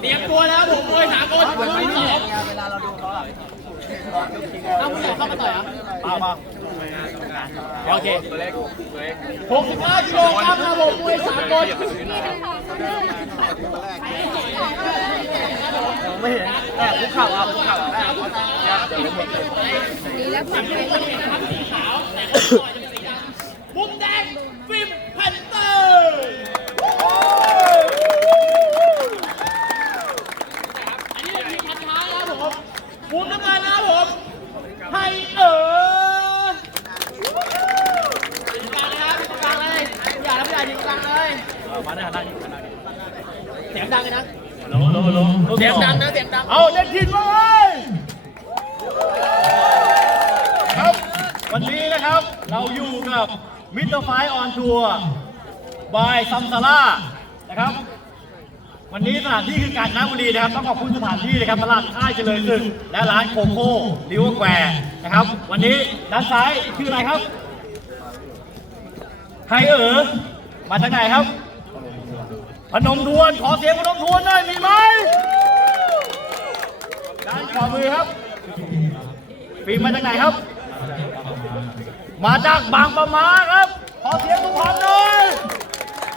เตรียมตัวแล้วผมมวยสามคนคู่ที่สองเวลาเราดูเขาอะเอาผู้ใหญ่เข้ามาต่อยเหรอะมามาโอเคหกสิบห้ากิโลกรัมครับผมมวยสามคนไม่เห็นแต่คุกเข่าอะคุกเข่าอะมุ ท้ายนะครับผมมุมน้ำเงินนะครับผมไฮเออตรงกลางนะครับตรงกลางเลยอย่าแล้วไม่ได้ตรงกลางเลยมาได้ได้เสียงดังเลยนะลงลงลเสียงดังนะเสียงดังเอาเด็กทินมเลยครับวันนี้นะครับเราอยู่กับมิสเตอร์ไฟออนทัวร์บายซัมซาร่านะครับ วันนี้สถานที่คือการจนบุรีนะครับต้องขอบคุณสถานที่นะครับตลาดค่ายเจริญศึกและร้านโคโค่ลิวแควร์นะครับ วันนี้ด้านซ้ายคืออะไรครับใครเอ๋อมาจากไหนครับ พนมทวนขอเสียงพนมทวนหน่อยมีไหมด้านขวามือครับฟิล์มมาจากไหนครับ มาจากบางปะมาครับขอเสียงทุกคนหน่อย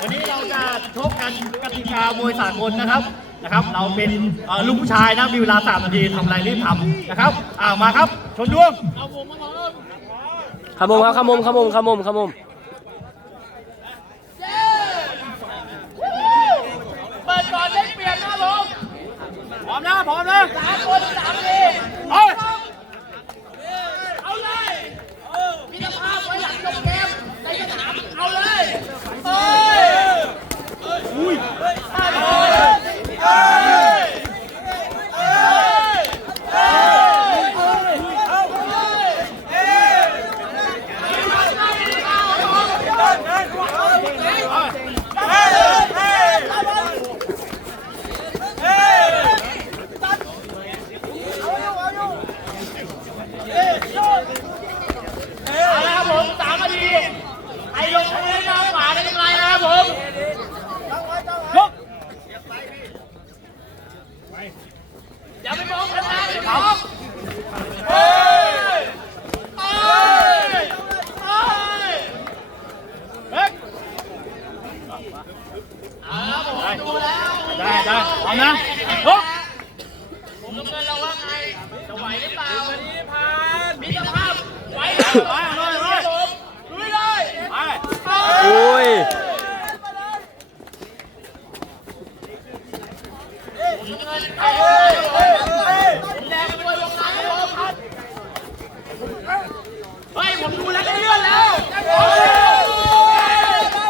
วันนี้เราจะชกกันกติกามวยสากลนะครับนะครับ เราเป็นเอ่อลูกผู้ชายนะมีเวลาสามนาทีทำอะไรรีบทำนะครับอ่ามาครับชนดวงเอาวงมาพร้อมขมุมครับขมุมขมุมขมุมขมุม เปิดก่อนได้เปลี่ยนนะครับผม พร้อมนะพร้อมนะ สามคนสามที เอ้ย เอาเลยมีสภาพไว้หลังจบเกมในสนามเอาเลยเอ้ยอุ้ยเอ้ยเอ้ยเอ้ยเอาละครับผมสามนาทีไอ้ลงทะเลน้ำป่าได้ยังไงนะครับผมยก อย่าไปมองกันนะอย่าไปมองเฮ้ยเฮ้ยเฮ้ยเฮ้ยเอาละผมดูแล้วได้ได้พร้อมนะลุกผมน้ำเงินเราว่าไงจะไหวหรือเปล่าวันนี้ผ่านมีสภาพไหวไปเลยเลย ผมลุยเลย ไป อุ้ย น้ำเงินไปเลยผมแดงไปด้วยวงในครับเฮ้ยผมดูแล้วได้เลื่อนแล้ว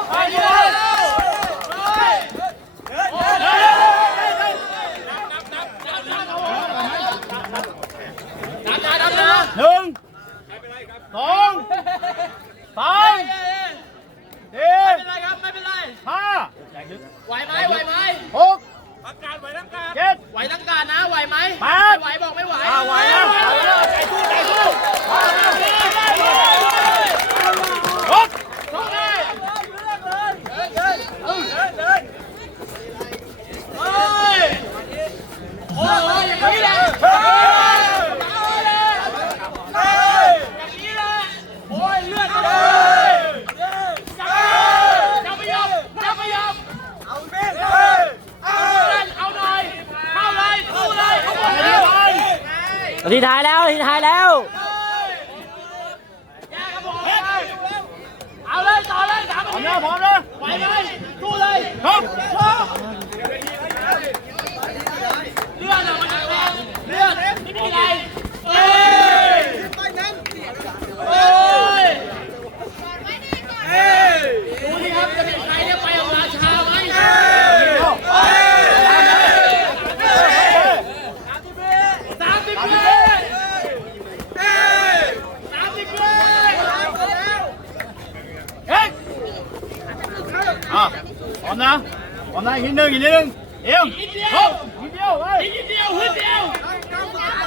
ไปเลยเฮ้ยนับนะนับนะ หนึ่งสองสาม ไม่ สี่ เป็นไรครับไม่เป็นไร ห้า ไหวไหมไหวไหม หกประกาศไหวทั้งการเจ็ด ไหวทั้งการนะไหวไหม แปด ไหวบอกไม่ไหว อ่าไหวนะใจสู้ใจสู้หก ชกเลยเฮ้ยโอ้ยอย่างนี้แหละอย่างนี้แหละโอ้ยเลือดเลยอย่าไปยอมอย่าไปยอมเอาเล่นเอาหน่อยเข้าเลยสู้เลยเอาหมดเลย นาทีท้ายแล้วนาทีท้ายแล้วแยกครับผมเอาเลยต่อเลยสามพร้อมนานะทีพร้อมนะไหวเลยสู้เลยหกเลือดอะมันแรงเลือดไม่มีอะไรเอ้ยเอ้ยดูสิครับจะเป็นใครเนี่ยไปกับราชาไหมสามสิบเมตรสามสิบเมตร เฮ้ยอะพร้อมนะ พร้อมนะอีกนิดนึงอีกนิดนึงเอ็มนิดเดียวหกนิดเดียวเฮ้ยอีกนิดเดียวฮึดเดียว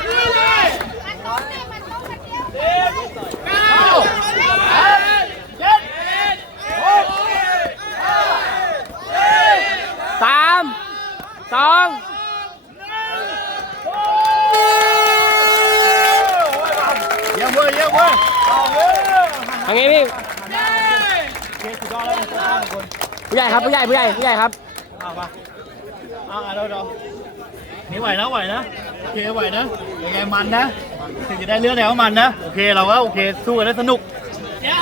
ฮึดเลยเก้าเก้าแปดเจ็ดหกสามสองเยี่ยมเว้ยเยี่ยมเว้ยเอาเว้ยทางนี้พี่เคสุดยอดแล้วสุดยอดทุกคนผู้ใหญ่ครับผู้ใหญ่ผู้ใหญ่ผู้ใหญ่ครับ เอามาเอาเอาเดี๋ยวเดี๋ยวนี่ไหวนะไหวนะโอเคไหวนะยังไงมันนะถึงจะได้เลือดแล้วมันนะโอเคเราก็โอเคสู้กันได้สนุก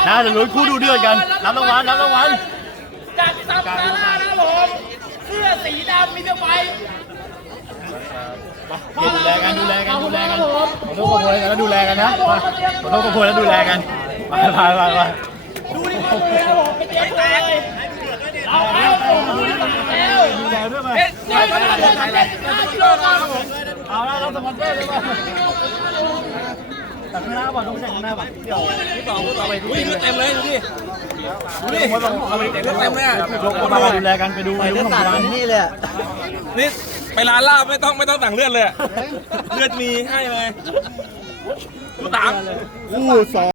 นะเดี๋ยวลุ้นคู่ดูเดือดกันรับรางวัลรับรางวัลจากสัปดาห์หน้านะครับผมเสื้อสีดำมีเสื้อไฟดูแลกันดูแลกันดูแลกันขอโทษขอโพยกันแล้วดูแลกันนะมาขอโทษขอโพยแล้วดูแลกันไปไปไปไปดูดิครับเลยครับผมไปเตรียมตัวเลยเอาเอาผมดูดิ ครับแล้วดูแลด้วยไหมเฮ้ยเอาแล้วเราสปอนเซอร์เลยป่ะตัดข้างหน้าป่ะต้องใส่ข้างหน้าป่ะเดี๋ยวพี่ต่อต่อไปดูดิเต็มเลยดูดิดูดิเอาไปเต็มเต็มเลยอะยกมาดูแลกันไปดูไปดูของร้านนี่เลยนี่ไปร้านลาบไม่ต้องไม่ต้องสั่งเลือดเลย เลือดมีให้เลยกูตามคู่สอง